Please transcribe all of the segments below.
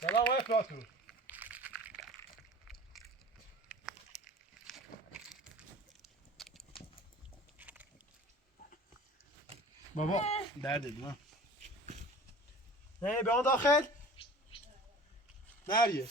سلام افلاطون. بابا درد دیدم. نه بیان داخل. نریه.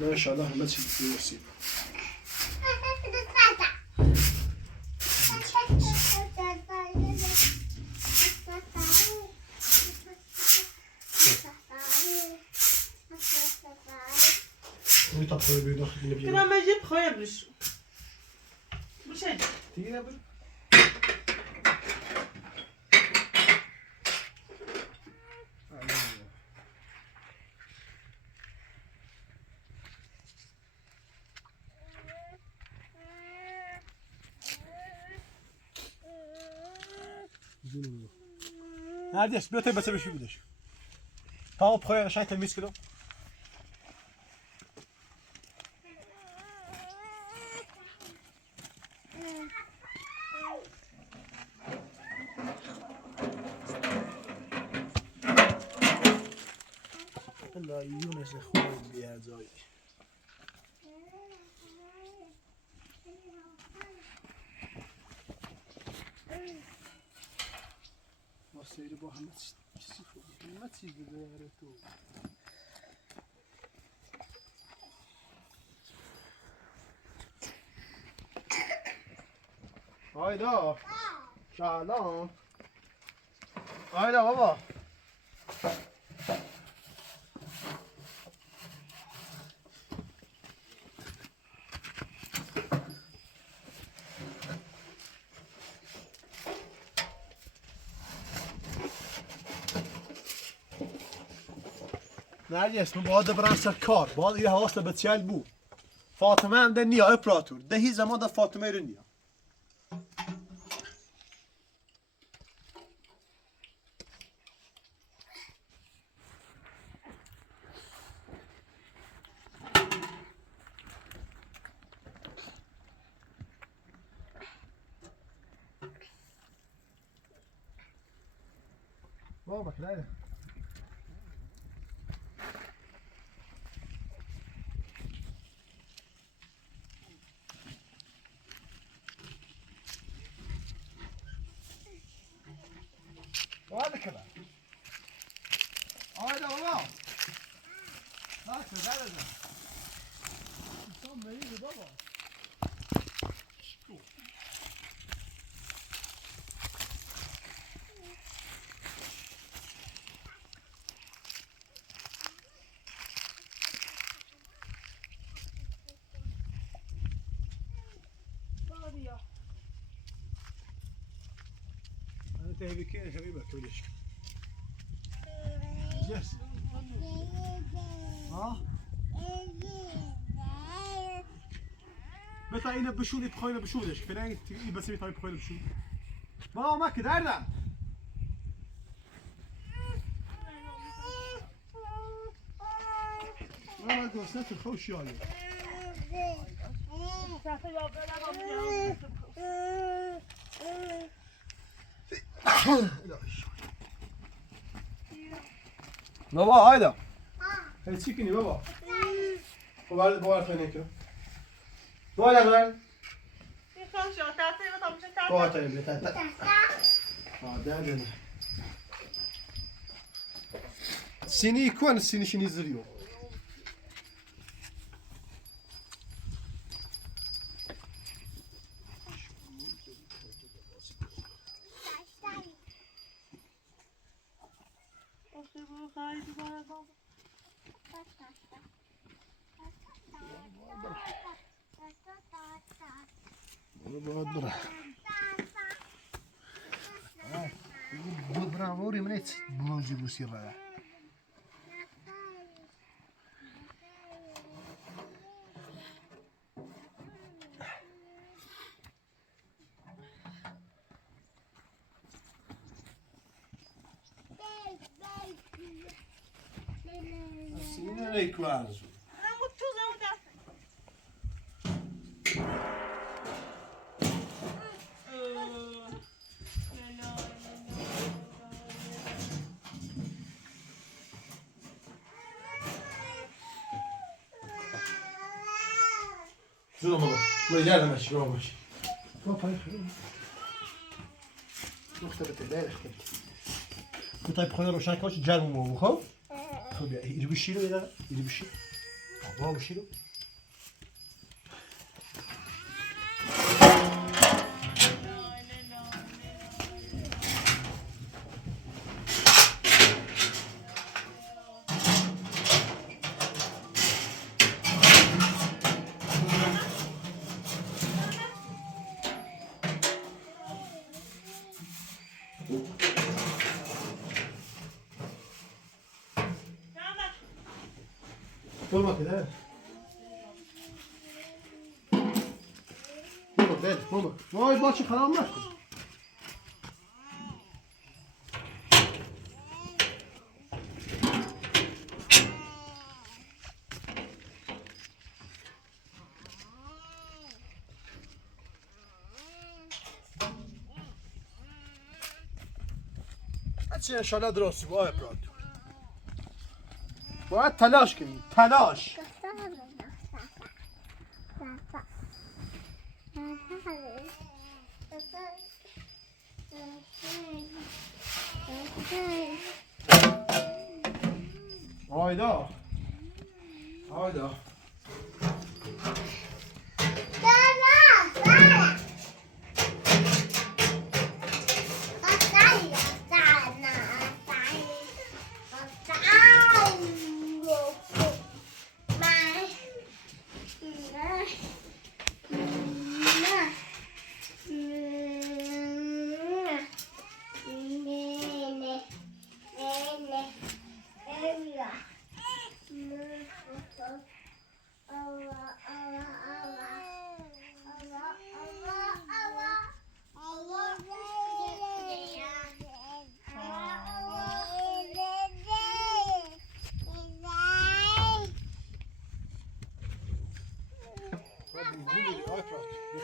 ما شاء الله ما تشوفي نفسي ويطفي بيدخل اللي كده ما يجيب خيبش مش هيك تيجي نبر نردیش بیا تا بسه بشی بودش تمام بخواه شاید تمیز کدوم الله یونس خوب بیازایی ما سیری با همه چیزی خوب همه چیزی داره تو آیدا سلام آیدا بابا نرگس من باید برم سر کار باید یه حواست به چیل بود فاطمه هم ده نیا اپراتور دهی زمان ده فاطمه رو نیا بابا كده وهذا كده هذا بابا هذا ده ثم يجي بابا تهبي كين حبيبك وليش يس ها بتا اینو بشونی بخواین بشونش فعلا این بس میتونی بخواین بشون بابا ما که دردم ما گوشت خوشی آلی بابا هایدا هی چی کنی بابا بابا بابا خیلی که بابا بابا بابا تایی بیتا ده سینی کن سینی شینی زریو Dobra. Bravo, rimnec, blonzi busirra. Assim não é claro. شنو بابا؟ ما جانا ماشي بابا ماشي. بابا مختلفة لا اختلفت. طيب خذ روشان كوش جال مو خو. خذ اللي بيشيله إذا اللي بيشيل. بابا بيشيله. Toma كده. ماما بال ماما. وای باشه خراب نکن. هرچی انشالله درست باید برات. باید تلاش کنی تلاش. آیدا آیدا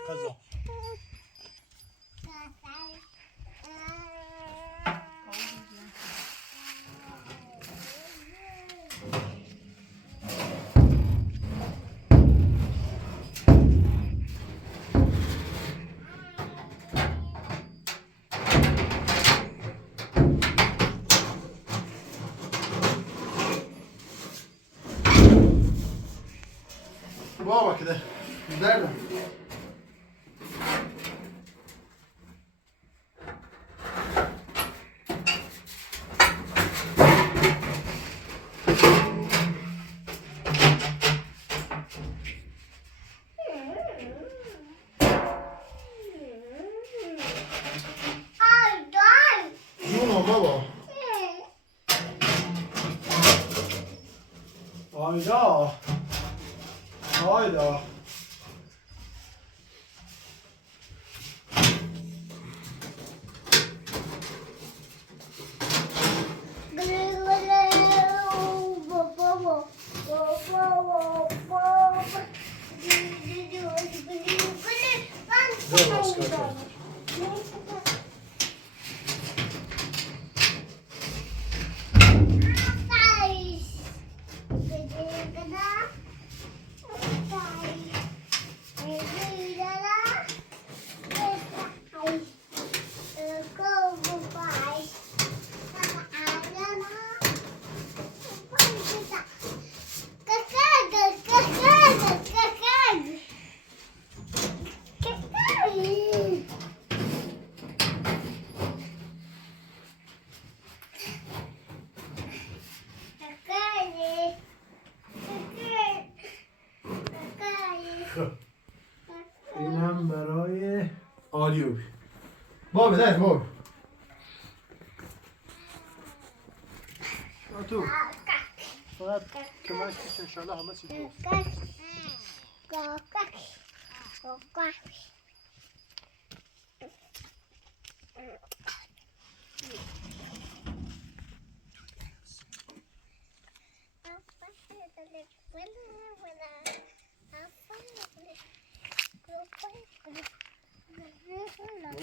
قضا بابا كده دارنا بابا آیدا آیدا خب این هم برای آلیوی بابا ده بابا تو فقط کمک کش انشالله همه چی درست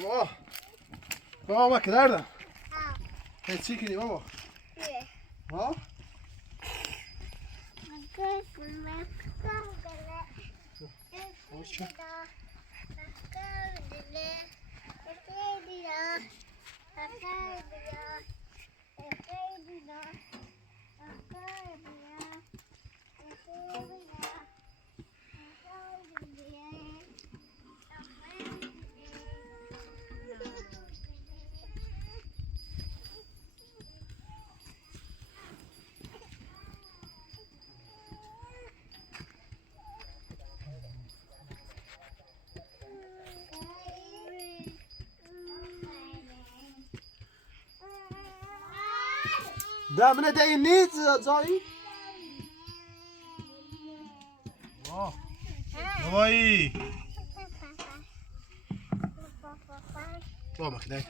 بابا بابا ما کردم چی کردی بابا ها دامنه دایی نیت زایی بابایی بابا کدای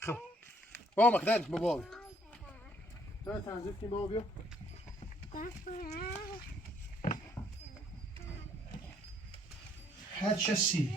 خب بابا کدای بابا تو تنظیم کن بابا بیا هر چیزی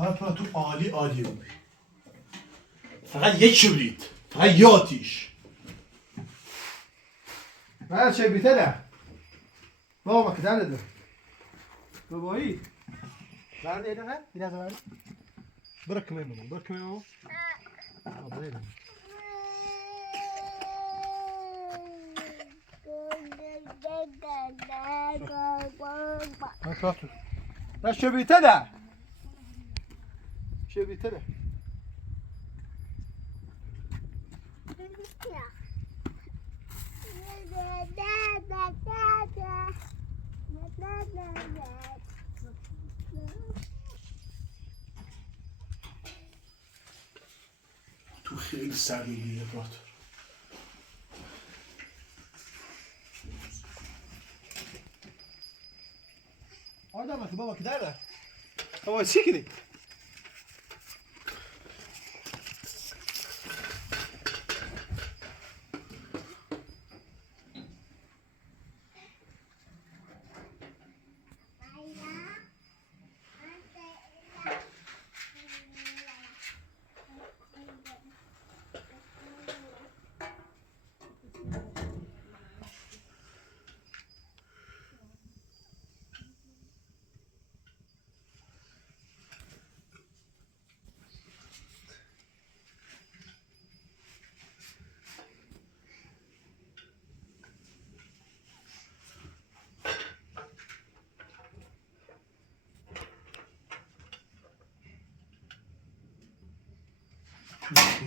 حالا تو عالی رو فقط یک کبریت فقط یه آتیش من چه بیتره بابا که دنده بابایی برد ایده نه؟ ایده از برد برو کمه مامان برو کمه مامان برو ایده بس چه بیتره چه بیتره تو خیلی سردیه برات آدم که بابا که داره بابا چی کنی؟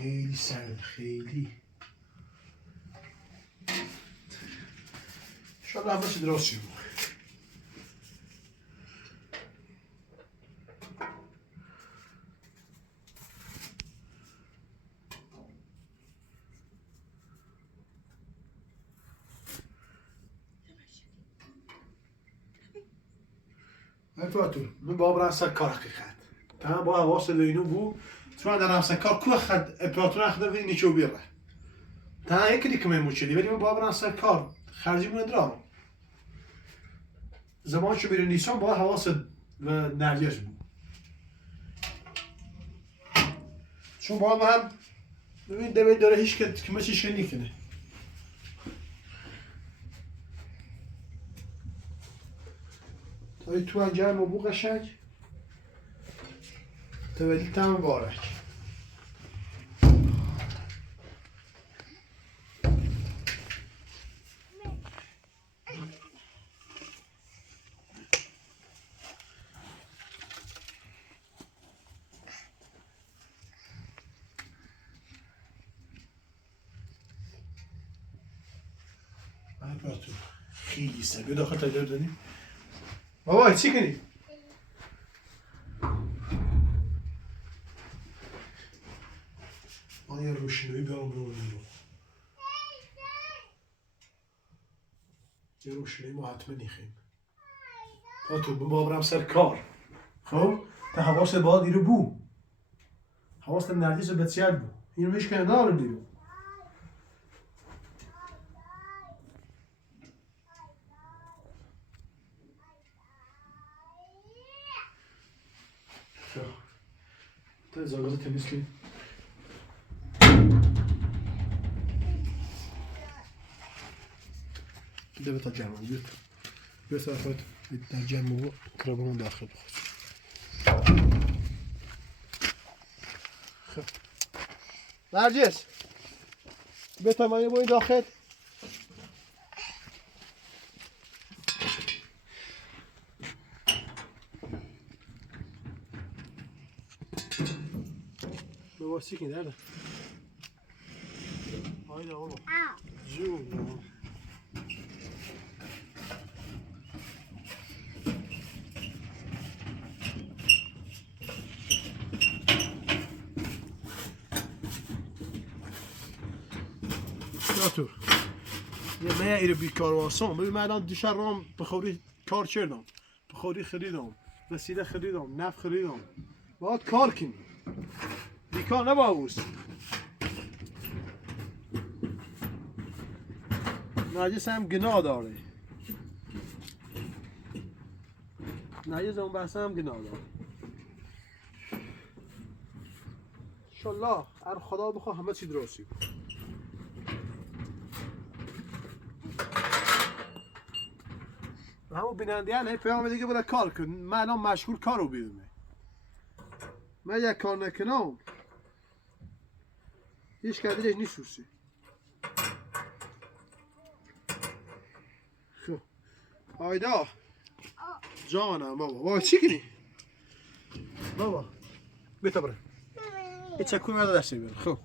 خیلی سرد خیلی شاید هم باشه درست شد افراتون من بابا رأسا کار حقیقت تمام با حواس لینو بو چون در رأسا کار کو خد افراتون اخذ في نیچو بیره تا یکی کمی موچلی ولی من بابا رأسا کار خرجی مون درام زمان شو بیرون نیسان با حواس و نرجش بود چون با هم ببین داره هیچ که ما چیش نیکنه. تایی تو انجام مبو قشنگ تولیدتم بارک. خیلی سگه داخل تجربه داریم. بابا چی کنی؟ من یه روشنایی بیارم رو یه روشنایی ما حتما نیخیم. تو با برم سر کار. خب؟ تا حواست باید ایرو بو. حواست نردیس رو بسیار بو. اینو میشکنه نارم دیرو. تا زاگازه تمیز کنی. ده تا جمع بیت. بیت افراد در جمع و کربون داخل بخور. خب. نرجس. بیت مایه باید داخل. بابا سیکی nerede? Haydi oğlum. Zoom. ناتور یه نه ایره بیکار و آسان ببین من الان دیشب رام بخوری کار کردم بخوری خریدم وسیله خریدم نفت خریدم باید کار کنی بیکار نباوز نرجس هم گناه داره نرجس اون بحث هم گناه داره انشالله هر خدا بخواه همه چی درستی همون بیننده هی پیام دیگه بوده کار کن من الان مشغول کار رو بیدونه من یک کار نکنم هیچ کردیش نیسوسی خب آیدا جانم بابا چی کنی؟ بابا بیتا بره این چکوی مرد دسته بیاره خب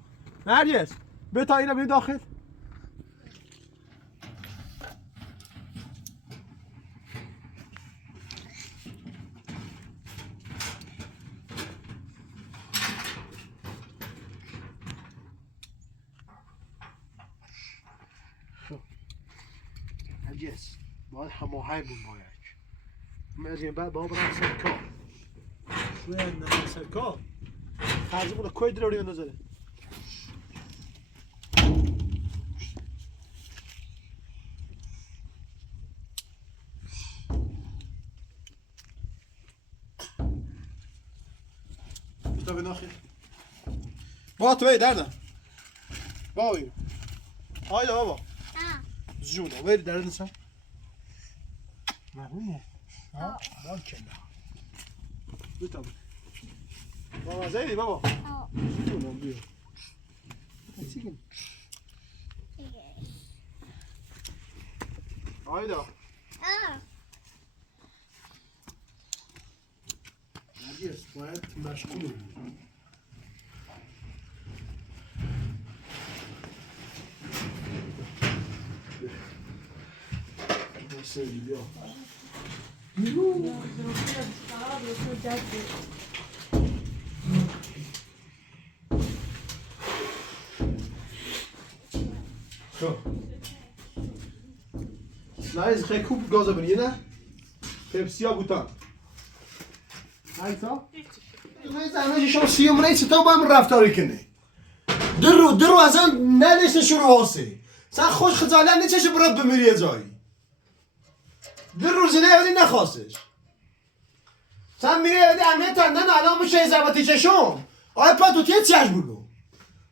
نرگس بیتا اینو بیم داخل نرگس باید هماهنگ بود با یک من از این بعد باید برم سر کار شوید نرم سر کار خرزی بوده کوی دلاری رو نظره بیتا به ناخیر با تو دردم با بگیر آیده بابا جونه ویدی درد نسان مهمونه ها بال کنده بیتا بگیر بابا زیدی بابا جونه بیا چی کنی آیده نرگس باید مشغول بود سری بیا خب نایز خیلی خوب گازه بنیه نه پپسی ها بوتان نایزا نایز همه شما سیوم رئیس تا با هم رفتاری کنه درو اصلا نداشته شروع هسته سن خوش خجالت نیچش برات بمیری یه جایی در روزی نیادی نخواستش سن میری یادی امیه تندن الان میشه زبطی چشم آیا پا تو تیه چیش بودو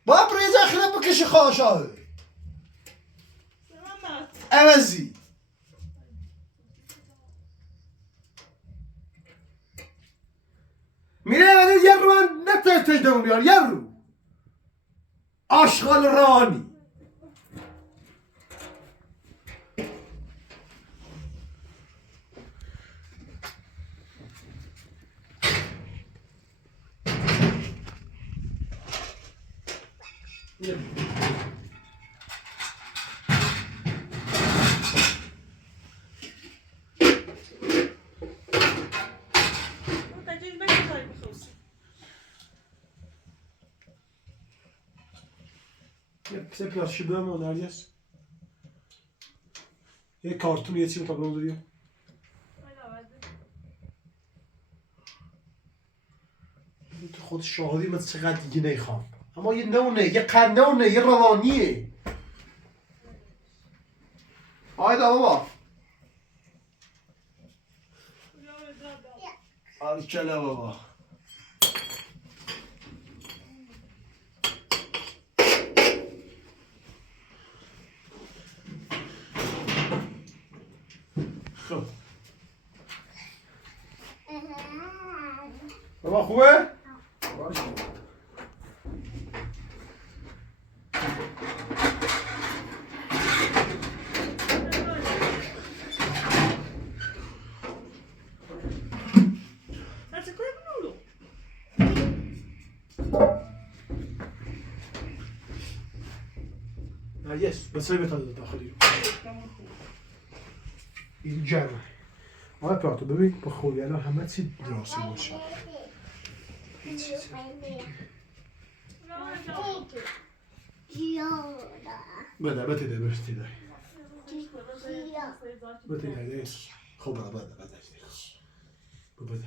با بریزه خیلی بکشی خواشا سلامت. عوضی میره اول یه رو من نتیجه بیار یه رو آشغال رانی تجربه بخوای بخوسی. یه کسی پلاستیکی بهم نرگس یه کارتون یه چیزی تا برداریم تو خود شاهدی من چقدر دیگه نمیخوام اما یه نونه یه قنونه یه روانیه آیدا بابا آرکله بابا خب بابا خوبه؟ باشه That's a quick noodle. نرگس بسای بتاده داخلی رو این جمعه آقای پراتو ببین با خوبی الان همه چی دراستی باشه بده بده بده بده خب بده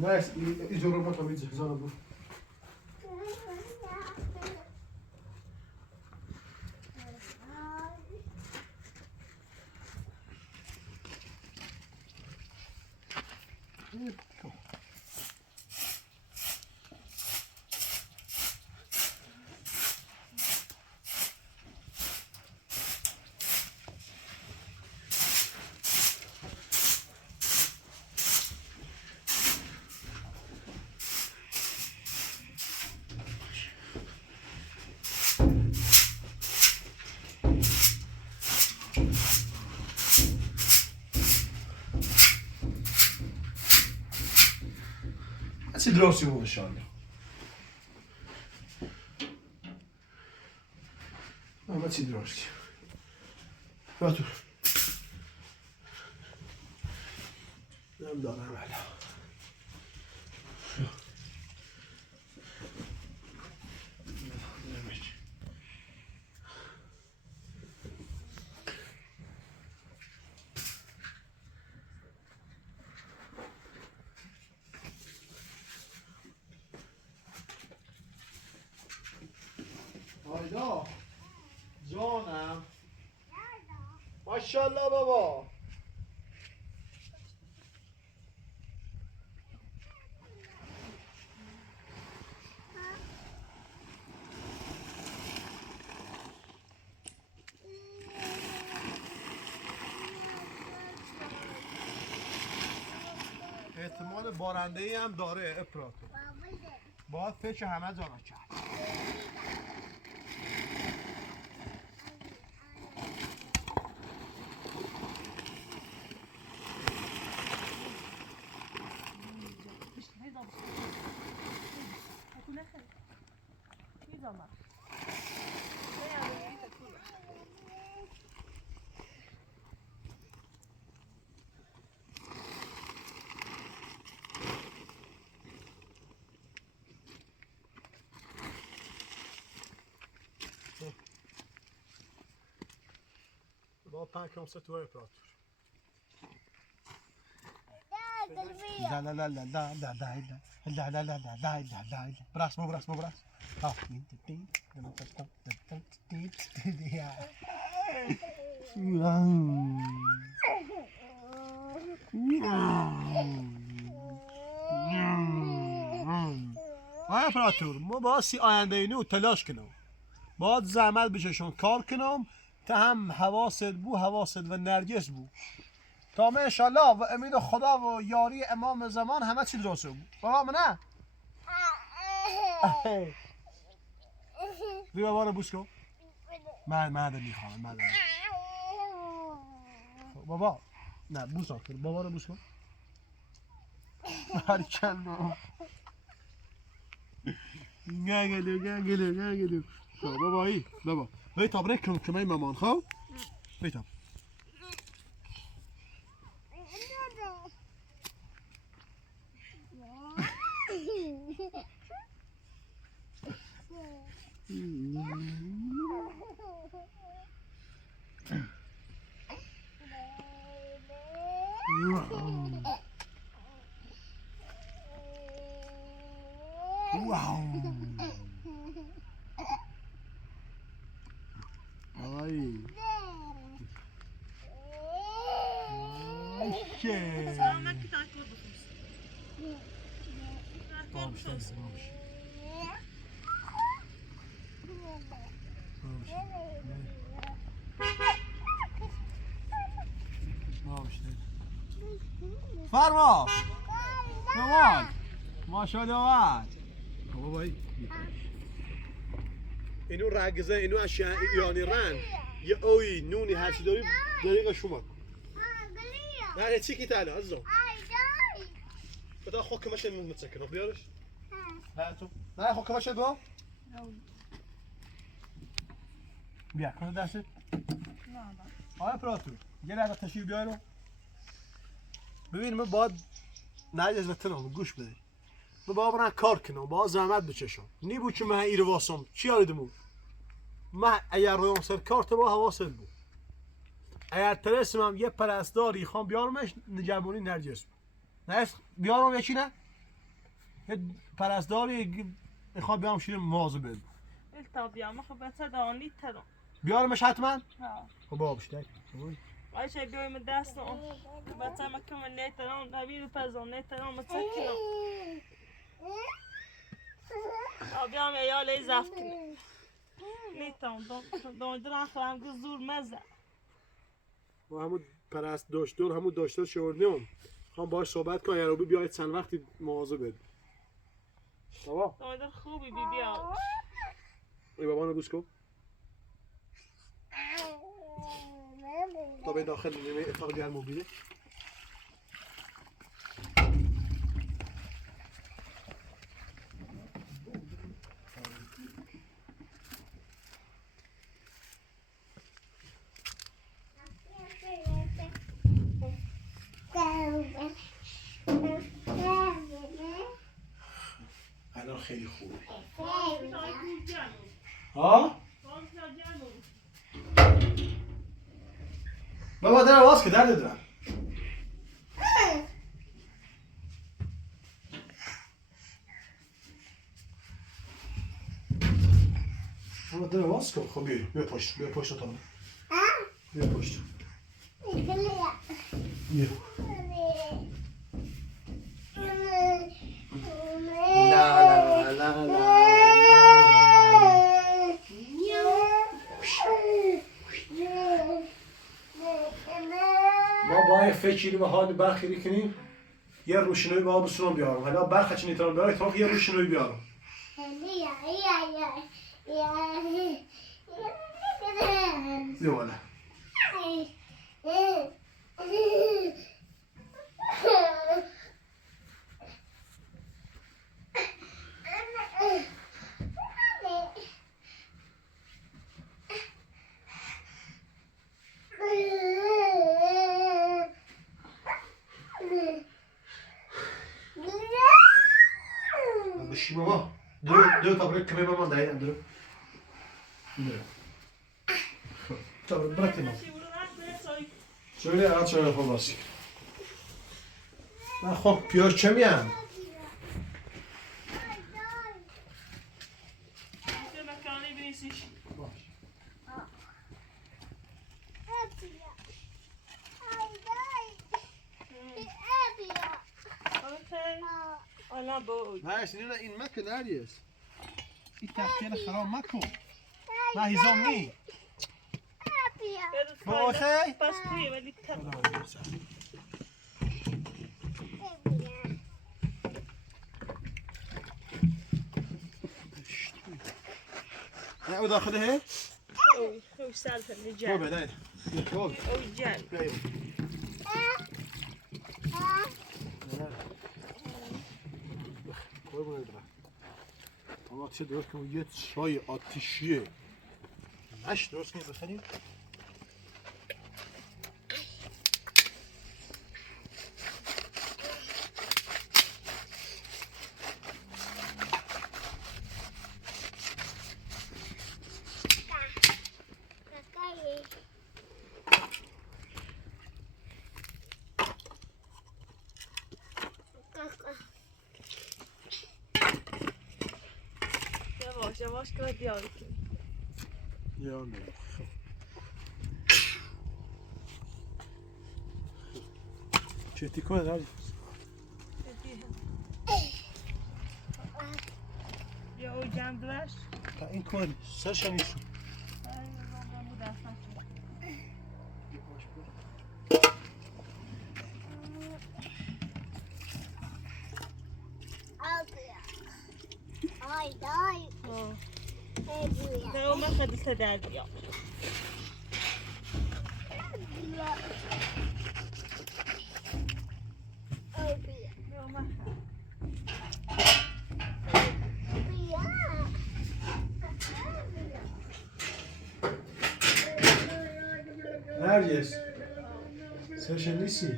نه ایجورو ما تو میزه زانو بو چی دراستی بود انشاءالله همه چی دراستی باتو نمیدانم الان آیدا جانم ماشاءالله بابا احتمال بارنده ای هم داره اپراتو باید فکر همه جانا کرد با پنکم ست و اپراتور لا لا لا لا لا لا لا لا لا لا لا لا لا براس مو براس مو براس ها امپراتور ما باسی آینده اینو تلاش کنم باید زحمت بششون کار کنم تا هم حواست و نرگس بو تا من انشالله و امید خدا و یاری امام زمان همه چی درسته بود بابا نه بی بابا رو بوس کن من میخوام بابا نه بوس کن بابا رو بوس کن برکلا گلو بابا بایی تا برای کمه مامان خواه بایی تا واو ay Selamet ki takip olursunuz. فرما مامان ماشاءالله بابایی اینو رگزه اینو اشیاء یعنی رن یه اوی نونی هر چی داری دقیقه شما نه چی کی تعالی عزیزم بدا خو کمش متسكن بیارش هاتو نه خو کمش با بیا کنه دست آیا پراتو یه لحظه تشریف بیارو ببین من باید نجز بتنم گوش بده من باید برن کار کنم باید زحمت بچشم نی بود که من ایرو واسم چی یادمون من اگر رویم سر کارت با حواست بود اگر ترسمم یه پرستاری خوام بیارمش نجمونی نرجس نه بیارم یکی نه یه پرستاری میخوام بیارم شیر مواظب بود التا بیام خب بچه دانی ترم بیارمش حتما ها خب بابش tak باشه بیایم دست اون بچه ما کم نیترم نبیر پزون نیترم متسکنم بیام ایال ایزاف کنم نیتم دون دران خواهم که زور مزه ما همون پرست داشتور همون داشتور شوردیم خواهم باهاش صحبت کنم یه رو بیاید چند وقتی مواظب بود بابا دون در خوبی بیا ای بابا نبوس کن طبعا داخل نیمه اتاق جهل موبیله الان خیلی خوبه ها؟ بابا در آواز که در دارم بابا در آواز کن خب بیا پشت تا بیا پشت بیا لا لا لا لا ما باید فکری به حال برخیری کنیم یه روشنایی با بسرم بیارم حالا برخ چه نیترم بیارم اتفاق یه روشنایی بیارم بیا بالا بشی ماما دو تا برای کمی مامان دایدم درو تا برای ماما شویده الان شویده خود باسی من خب پیاز چه میم؟ نه با نه سنینا این مکه داریس این تفکیل خراب مکو نه هیزم نی باشه پس توی ولی نه او داخله هی اوی سالفه تو نجات بدای اوی جان قربونت برم اما چه درست کنم یه چای آتیشیه نش درست کنیم بخریم یواش که دیاری کنی یا نه چه تیکونه داری؟ یا او جنبلش تا این کن سرش نیست نه ما خدی صدر بیا نرگس سرش نیستی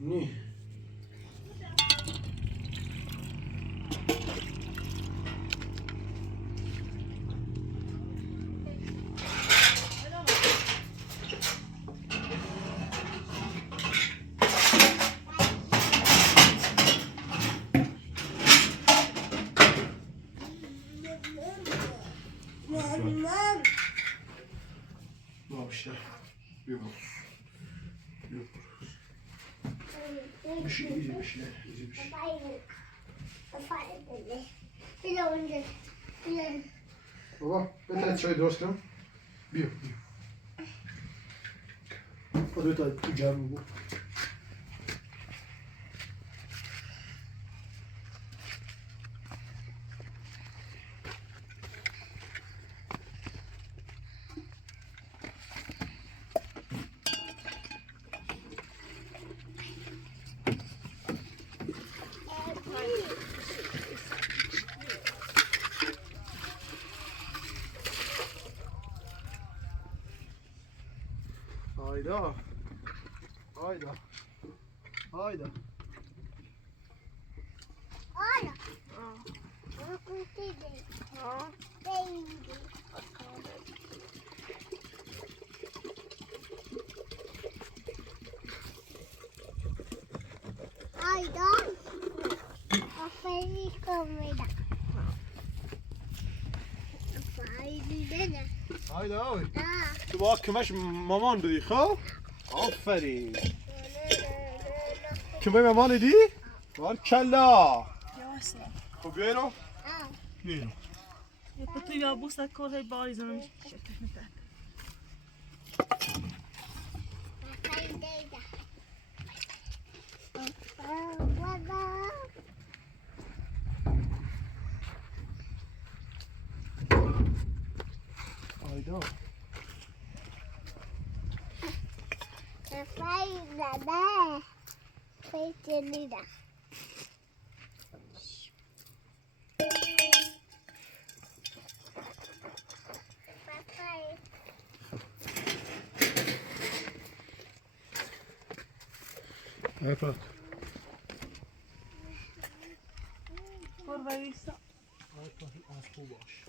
نی باشه بیا بشی ایزی بشی ایزی بشی بابا بهتر چای درست کنم بیا بیا تا تو جمع بود Hayda. Hayda. Hayda. Olha. آه. Eu consegui. آه. Baby. Hayda. Aferin komeda. Aferin ne? Hayda oy. Ah. تو باید کمش مامان بدی خب؟ آفرین کمه مامان دی؟ بارکلا یواش سر خب بیایرو؟ Ah. بیایرو یه پتوی یا بوسه کل هی بایزم شکل نتر Aferin deyda. Baba. hayda Aferin dada. Aferin da. Aferin. evet برو بریسا az خوب باش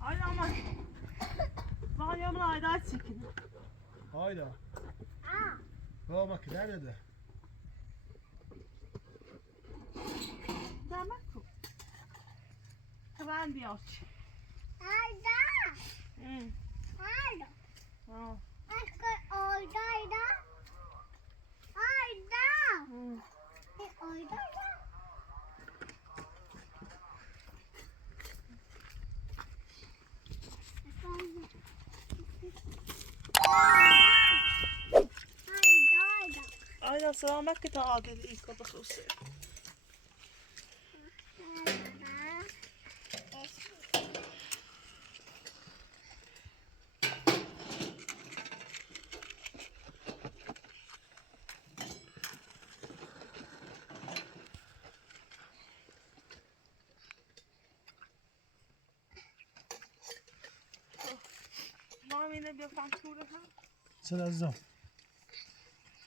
آیا آمد بقید یا من آیدار چکنه hayda Ah. baba ki nerede? دمک کن بند بیار چی Ayda. Ayda. آه Aşkı oydaydı. Ayda. Oydaydı. Aydaydı. aynen selamet ki ta adil ilk o bخصوصي مامي نبي فانتورها چرا عزیزم؟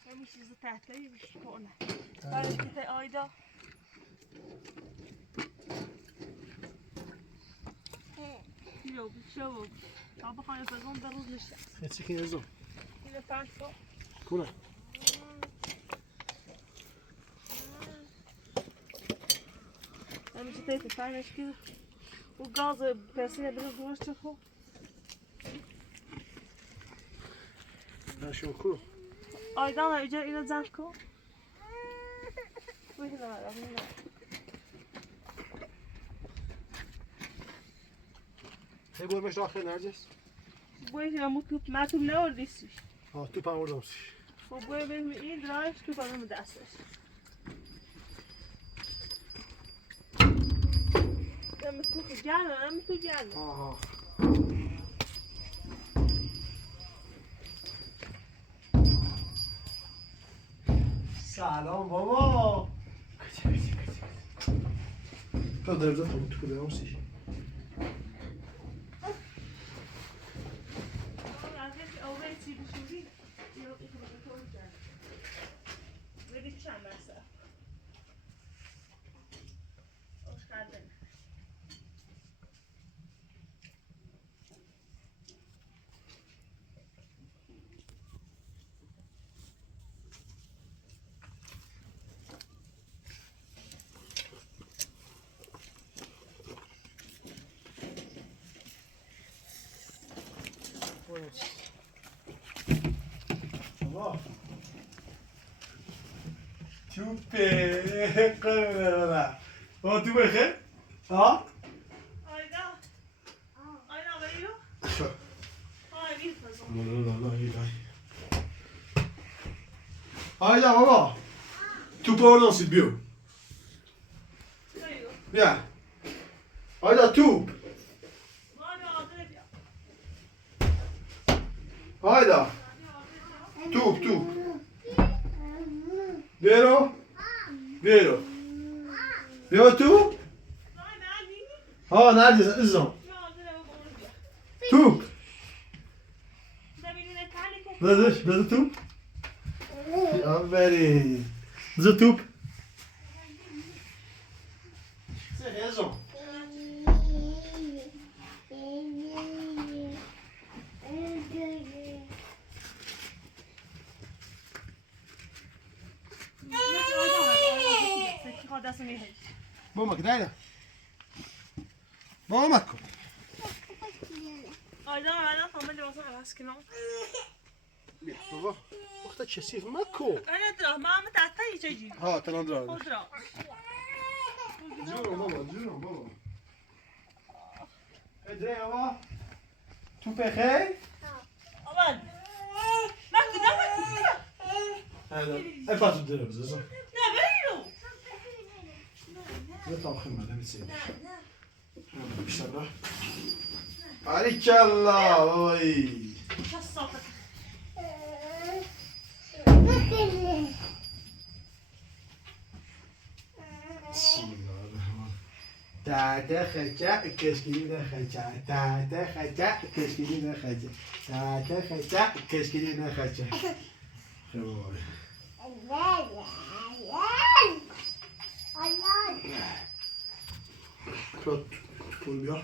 همین چیز تحتایی بیش کنه برای که آیدا شو شو تا بخوای فقط در روز نشه هیچی که عزیزم اینو پنج تا کنه همین چیز تایپ پنج که و گاز پرسینه بره روش چه خو نشون کو آیدا اینجا اینو زن کن ویه نمارم هی برمش داخل نرجس ویه نمو توپ ما توپ نوردیسیش تو پا آوردم سی خب ویه بریم این درایش توپ هم دستش هم توپ گرمه هم تو گرمه آها سلام بابا تو درزا تو کدام سی بابا توپه قراره بابا تو بخیر؟ ها؟ آیدا آیدا بریو آی بیفزم آیدا بابا توپ آوردم سید بیو بریو بیا آیدا توپ مامی آدره بیا آیدا توپ بیرو بیرو بیا توپ ها نرجس عزیزم توپ بذار توپ آفرین بذار توپ عزیزم بابا كده بابا ماكو آیدا من فهمیدم واسه عوض کنم بابا وقت كثيف ماكو انا درا ما متعطي تجي ها تنادر خضرة جورو بابا ادري بابا تو بخير اول ما كده هذا اي فاتو تدرب زين لا بينو يطلع خدمه لا بتصير بشرة عليك الله وي شو الصوت بسم الله الرحمن تاتا خجا كشكيلين خجا تاتا خجا كشكيلين خجا تاتا خجا كشكيلين خجا خوي كنت تقول بيا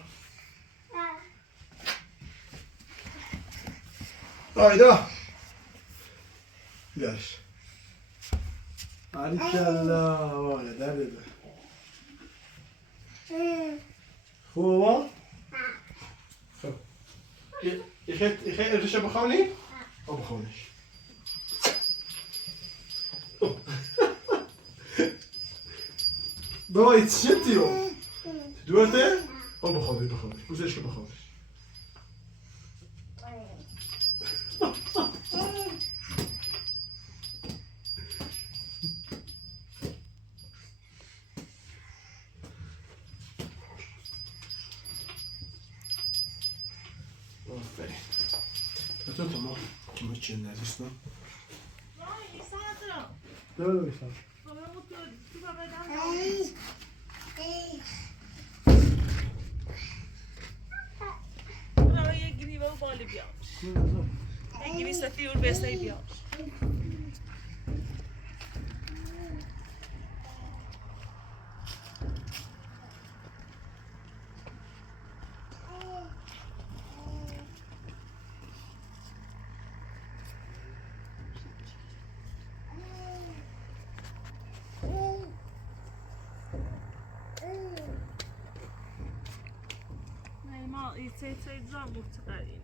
هايدا ليش عليك الله ولا ده خوبه؟ خب je geeft dus hebben gewoon niet? Oh, gewoon niet. Bro, iets zit joh. Doe het hè? Oh, begon niet. Hoe is het begonnen? Aferin. Dat doet hem al. Je moet je net eens doen. Mãe, isso é Doe eens dan. Vamos tudo. Tu vai dar não. Não, eu queria o bolo de bios. Eu queria isso aqui, o besta de bios. Normal, isso é desabur تقريبا.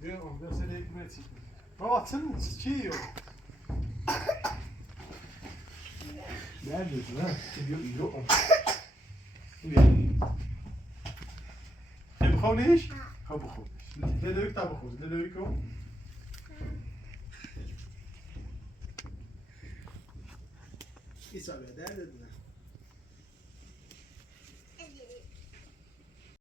Weer zit ik met wat zie je? Ja, dus hè. Ik wil hier op. Geef me gewoon eens. Gewoon begon. Dit leuk, dat begon. Dit leuk hoor. Iets aan weer, dat.